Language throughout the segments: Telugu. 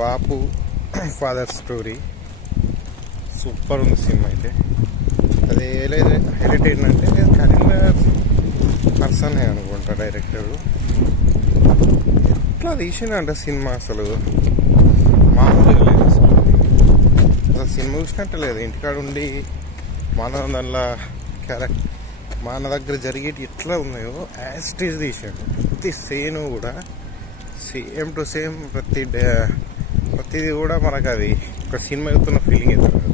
బాపు ఫాదర్ స్టోరీ సూపర్ ఉంది సినిమా అయితే. అది హైలైట్ ఏంటంటే కరీంనగర్ పర్సనే అనుకుంటా డైరెక్టర్. ఎట్లా తీసిందంట సినిమా అసలు మామూలుగా లేదు. అసలు సినిమా చూసినట్టు లేదు. ఇంటికాడ ఉండి మన దానిలో మన దగ్గర జరిగేటి ఎట్లా ఉన్నాయో యాజ్ ఇట్ ఈజ్ తీసాడు. ప్రతి సీను కూడా సేమ్ టు సేమ్ ప్రతిది కూడా మనకు అది ఒక సినిమా అవుతున్న ఫీలింగ్ అవుతుంది.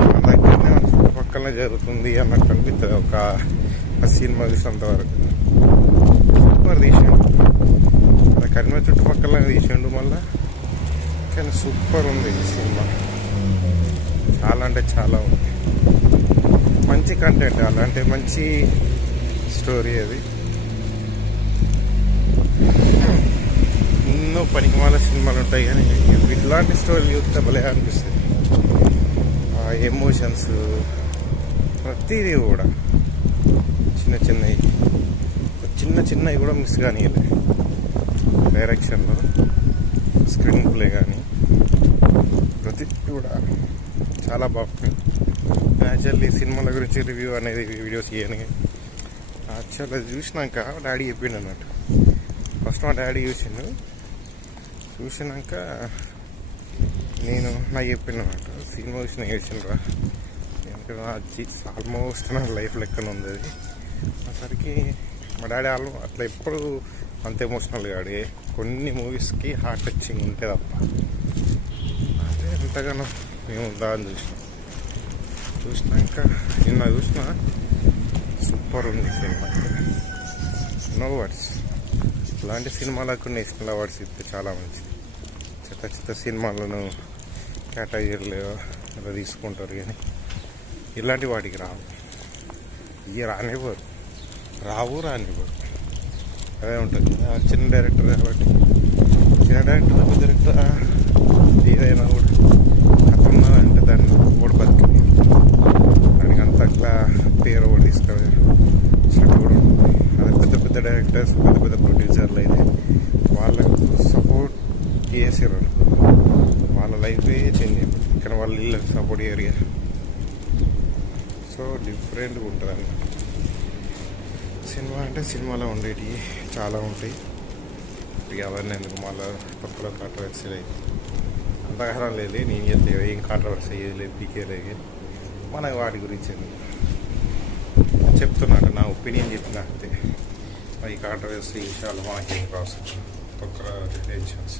మన దగ్గరనే మన చుట్టుపక్కలనే జరుగుతుంది అన్నట్టు అనిపిస్తుంది ఒక సినిమా చూసినంత వరకు. సూపర్ తీసాడు. కరీంనగర్ చుట్టుపక్కల తీసాడు మళ్ళీ. కానీ సూపర్ ఉంది ఈ సినిమా. చాలా అంటే చాలా ఉంది. మంచి కంటెంట్, అలాంటి మంచి స్టోరీ అది. ఎన్నో పనికిమాల సినిమాలు ఉంటాయి కానీ ఇట్లాంటి స్టోరీ చూస్తే భలే అనిపిస్తుంది. ఆ ఎమోషన్స్ ప్రతిదీ కూడా చిన్నవి కూడా మిస్ కానియలే. డైరెక్షన్లో స్క్రీన్ ప్లే కానీ ప్రతిదీ కూడా చాలా బాగుంది. యాక్చువల్లీ సినిమాల గురించి రివ్యూ అనేది వీడియోస్ ఇవ్వని యాక్చువల్ అది చూసినాక డాడీ చెప్పిండు అన్నట్టు. ఫస్ట్ మా డాడీ చూసినాక నాకు చెప్పిండు అన్నట్టు. సినిమా చూసిన ఏడ్చిండ్రా. ఆల్మోస్ట్ నా లైఫ్ లెక్కన ఉంది అది. అసలుకి మా డాడీ అట్లా ఎప్పుడు అంత ఎమోషనల్ కాడు. కొన్ని మూవీస్కి హార్ట్ టచింగ్ ఉంటే తప్ప అదే అంతగానో మేము దాన్ని చూసినాక నిన్న చూసిన సూపర్ ఉంది సినిమా. No words. ఇలాంటి సినిమాలకు నేషనల్ అవార్డ్స్ ఇస్తే చాలా మంచిది. చిత్త సినిమాలను కేటగిరీలు అలా తీసుకుంటారు కానీ ఇలాంటి వాటికి రానివ్వరు. అదే ఉంటుంది. చిన్న డైరెక్టర్ కాబట్టి చిన్న డైరెక్టర్ ఏదైనా కూడా కథ అంటే దాన్ని కూడా బతికి దానికి అంత అట్లా పేరు కూడా తీసుకున్నట్టు కూడా ఉంటుంది. అదే పెద్ద డైరెక్టర్స్ పెద్ద ప్రొడ్యూసర్లు అయితే వాళ్ళకు సపోర్ట్ చేసారు అనుకో వాళ్ళ లైఫే చేంజ్ అయిపోతుంది. ఇక్కడ వాళ్ళ ఇళ్ళకి సపోర్ట్ చేయరు. సో డిఫరెంట్గా ఉంటుంది అన్నమాట. సినిమా అంటే సినిమాలో ఉండేవి చాలా ఉంటాయి. ఇక అవన్నీ ఎందుకు మళ్ళీ కొత్తలో కాంట్రవర్సీ లేదు. అంతగానం లేదు. నేను చెప్తే ఏం కాంట్రవర్సీ చేయలేదు, పీకేలేదు. మనకు వాటి గురించి చెప్తున్నాను. నా ఒపీనియన్ చెప్పిన అంతే. ఈ కాంట్రవర్సీ విషయాలు మనకేం కావచ్చు. ఒక్కొక్క టెన్షన్స్